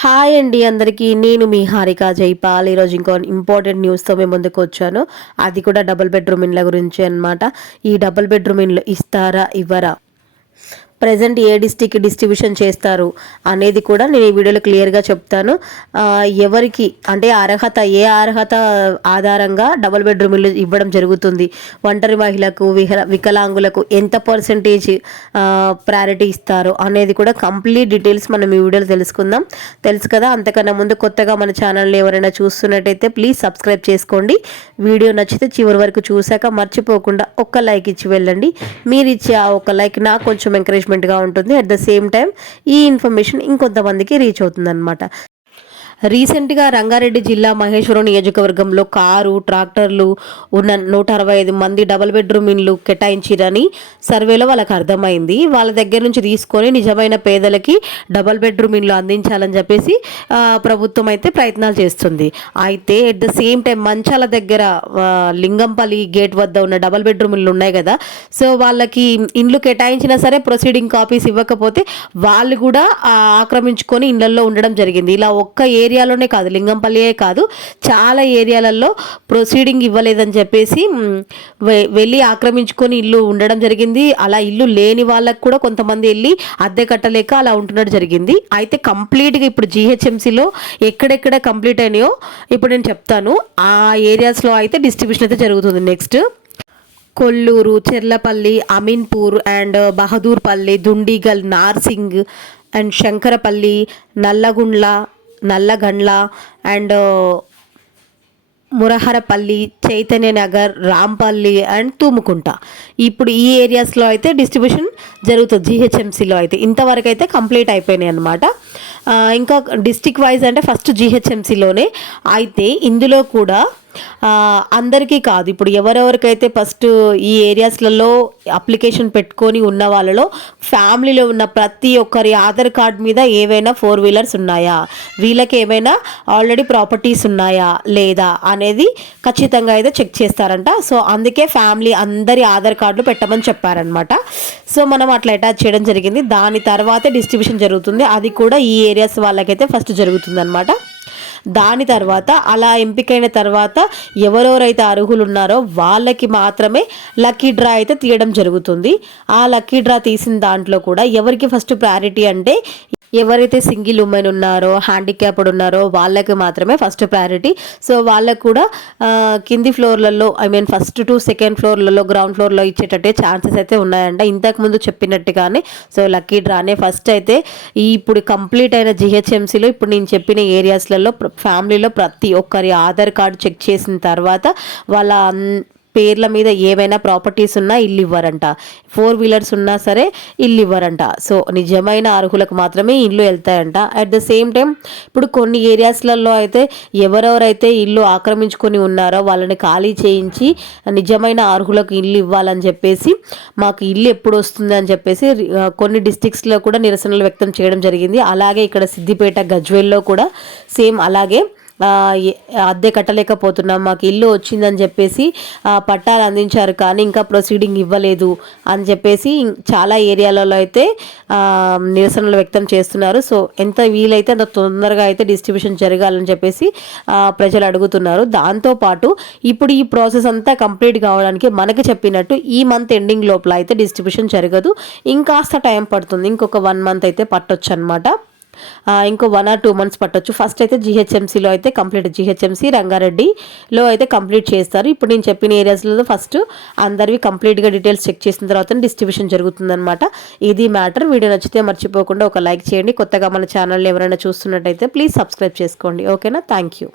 Hi అండి అందరికీ. నేను మీ హారిక జైపాల్. ఈరోజు ఇంకో ఇంపార్టెంట్ న్యూస్తో మేము ముందుకు వచ్చాను. అది కూడా డబుల్ బెడ్రూమ్ ఇండ్ల గురించి అన్నమాట. ఈ డబుల్ బెడ్రూమ్ ఇండ్లు ఇస్తారా ఇవ్వరా, ప్రజెంట్ ఏ డిస్టిక్ డిస్ట్రిబ్యూషన్ చేస్తారు అనేది కూడా నేను ఈ వీడియోలో క్లియర్గా చెప్తాను. ఎవరికి అంటే ఏ అర్హత ఆధారంగా డబుల్ బెడ్రూమ్ ఇల్లు ఇవ్వడం జరుగుతుంది, ఒంటరి మహిళకు వికలాంగులకు ఎంత పర్సెంటేజ్ ప్రయారిటీ ఇస్తారు అనేది కూడా కంప్లీట్ డీటెయిల్స్ మనం ఈ వీడియోలో తెలుసు కదా. అంతకన్నా ముందు కొత్తగా మన ఛానల్ని ఎవరైనా చూస్తున్నట్టయితే ప్లీజ్ సబ్స్క్రైబ్ చేసుకోండి. వీడియో నచ్చితే చివరి వరకు చూశాక మర్చిపోకుండా ఒక్క లైక్ ఇచ్చి వెళ్ళండి. మీరు ఇచ్చే ఆ ఒక్క లైక్ నాకు కొంచెం ఎంకరేజ్మెంట్గా ఉంటుంది. అట్ ద సేమ్ టైం ఈ ఇన్ఫర్మేషన్ ఇంకొంతమందికి రీచ్ అవుతుంది అనమాట. రీసెంట్గా రంగారెడ్డి జిల్లా మహేశ్వరం నియోజకవర్గంలో కారు ట్రాక్టర్లు ఉన్న 165 మంది డబుల్ బెడ్రూమ్ ఇండ్లు కేటాయించిరని సర్వేలో వాళ్ళకి అర్థమైంది. వాళ్ళ దగ్గర నుంచి తీసుకొని నిజమైన పేదలకి డబుల్ బెడ్రూమ్ ఇండ్లు అందించాలని చెప్పేసి ప్రభుత్వం అయితే ప్రయత్నాలు చేస్తుంది. అయితే ఎట్ ద సేమ్ టైం మంచాల దగ్గర లింగంపల్లి గేట్ వద్ద ఉన్న డబుల్ బెడ్రూమ్ ఇండ్లు ఉన్నాయి కదా, సో వాళ్ళకి ఇండ్లు కేటాయించినా సరే ప్రొసీడింగ్ కాపీస్ ఇవ్వకపోతే వాళ్ళు కూడా ఆక్రమించుకొని ఇళ్లలో ఉండడం జరిగింది. ఇలా ఒక్క ఏరియాలోనే కాదు, లింగంపల్లియే కాదు, చాలా ఏరియాలలో ప్రొసీడింగ్ ఇవ్వలేదని చెప్పేసి వెళ్ళి ఆక్రమించుకొని ఇల్లు ఉండడం జరిగింది. అలా ఇల్లు లేని వాళ్ళకు కూడా కొంతమంది వెళ్ళి అద్దె కట్టలేక అలా ఉంటున్నట్టు జరిగింది. అయితే కంప్లీట్గా ఇప్పుడు జీహెచ్ఎంసీలో ఎక్కడెక్కడ కంప్లీట్ అయినాయో ఇప్పుడు నేను చెప్తాను. ఆ ఏరియాస్లో అయితే డిస్ట్రిబ్యూషన్ అయితే జరుగుతుంది. Next Kollur, Cherlapally, Ameenpur and Bahadurpally, Dundigal, Narsing and Shankarpally, Nallagandla and Muraharpally, Chaitanyanagar, Rampally and Tumukunta. ఇప్పుడు ఈ ఏరియాస్లో అయితే డిస్ట్రిబ్యూషన్ జరుగుతుంది. జీహెచ్ఎంసీలో అయితే ఇంతవరకు అయితే కంప్లీట్ అయిపోయినాయి అన్నమాట. ఇంకా డిస్టిక్ వైజ్ అంటే ఫస్ట్ జీహెచ్ఎంసీలోనే. అయితే ఇందులో కూడా అందరికీ కాదు, ఇప్పుడు ఎవరెవరికైతే ఫస్ట్ ఈ ఏరియాస్లలో అప్లికేషన్ పెట్టుకొని ఉన్న వాళ్ళలో ఫ్యామిలీలో ఉన్న ప్రతి ఒక్కరి ఆధార్ కార్డ్ మీద ఏవైనా 4 వీలర్స్ ఉన్నాయా, వీళ్ళకి ఏమైనా ఆల్రెడీ ప్రాపర్టీస్ ఉన్నాయా లేదా అనేది ఖచ్చితంగా అయితే చెక్ చేస్తారంట. సో అందుకే ఫ్యామిలీ అందరి ఆధార్ కార్డులు పెట్టమని చెప్పారనమాట. సో మనం అట్లా అటాచ్ చేయడం జరిగింది. దాని తర్వాతే డిస్ట్రిబ్యూషన్ జరుగుతుంది. అది కూడా ఈ ఏరియాస్ వాళ్ళకైతే ఫస్ట్ జరుగుతుంది అనమాట. దాని తర్వాత అలా ఎంపికైన తర్వాత ఎవరెవరైతే అర్హులు ఉన్నారో వాళ్ళకి మాత్రమే లక్కీ డ్రా అయితే తీయడం జరుగుతుంది. ఆ లక్కీ డ్రా తీసిన దాంట్లో కూడా ఎవరికి ఫస్ట్ ప్రయారిటీ అంటే ఎవరైతే సింగిల్ ఉమెన్ ఉన్నారో, హ్యాండిక్యాప్డ్ ఉన్నారో వాళ్ళకి మాత్రమే ఫస్ట్ ప్రయారిటీ. సో వాళ్ళకు కూడా కింది ఫ్లోర్లలో ఫస్ట్ టు సెకండ్ ఫ్లోర్లలో గ్రౌండ్ ఫ్లోర్లో ఇచ్చేటట్టే ఛాన్సెస్ అయితే ఉన్నాయంట ఇంతకుముందు చెప్పినట్టుగానే. సో లక్కీ డ్రానే ఫస్ట్ అయితే ఇప్పుడు కంప్లీట్ అయిన జిహెచ్ఎంసీలో ఇప్పుడు నేను చెప్పిన ఏరియాస్లలో ఫ్యామిలీలో ప్రతి ఒక్కరి ఆధార్ కార్డు చెక్ చేసిన తర్వాత వాళ్ళ పేర్ల మీద ఏవైనా ప్రాపర్టీస్ ఉన్నా ఇల్లు ఇవ్వరంట, 4 వీలర్స్ ఉన్నా సరే ఇల్లు ఇవ్వరంట. సో నిజమైన అర్హులకు మాత్రమే ఇల్లు వెళ్తాయంట. అట్ ద సేమ్ టైం ఇప్పుడు కొన్ని ఏరియాస్లలో అయితే ఎవరెవరైతే ఇల్లు ఆక్రమించుకొని ఉన్నారో వాళ్ళని ఖాళీ చేయించి నిజమైన అర్హులకు ఇల్లు ఇవ్వాలని చెప్పేసి మాకు ఇల్లు ఎప్పుడు వస్తుంది అని చెప్పేసి కొన్ని డిస్ట్రిక్ట్స్లో కూడా నిరసనలు వ్యక్తం చేయడం జరిగింది. అలాగే ఇక్కడ సిద్దిపేట, గజ్వేల్లో కూడా సేమ్ అలాగే అద్దె కట్టలేకపోతున్నాం, మాకు ఇల్లు వచ్చిందని చెప్పేసి పట్టాలు అందించారు కానీ ఇంకా ప్రొసీడింగ్ ఇవ్వలేదు అని చెప్పేసి చాలా ఏరియాలలో అయితే నిరసనలు వ్యక్తం చేస్తున్నారు. సో ఎంత వీలైతే అంత తొందరగా అయితే డిస్ట్రిబ్యూషన్ జరగాలని చెప్పేసి ప్రజలు అడుగుతున్నారు. దాంతోపాటు ఇప్పుడు ఈ ప్రాసెస్ అంతా కంప్లీట్ కావడానికి మనకి చెప్పినట్టు ఈ మంత్ ఎండింగ్ లోపల అయితే డిస్ట్రిబ్యూషన్ జరగదు, ఇంకాస్త టైం పడుతుంది. ఇంకొక 1 మంత్ అయితే పట్టొచ్చు అనమాట. ఇంకో 1 or 2 months పట్టొచ్చు. ఫస్ట్ అయితే జీహెచ్ఎంసీలో అయితే కంప్లీట్, జీహెచ్ఎంసీ రంగారెడ్డిలో అయితే కంప్లీట్ చేస్తారు. ఇప్పుడు నేను చెప్పిన ఏరియాస్లో ఫస్ట్ అందరివి కంప్లీట్గా డీటెయిల్స్ చెక్ చేసిన తర్వాత డిస్ట్రిబ్యూషన్ జరుగుతుందన్నమాట. ఇది మ్యాటర్. వీడియో నచ్చితే మర్చిపోకుండా ఒక లైక్ చేయండి. కొత్తగా మన ఛానల్ ఎవరైనా చూస్తున్నట్టయితే ప్లీజ్ సబ్స్క్రైబ్ చేసుకోండి. ఓకేనా? Thank you.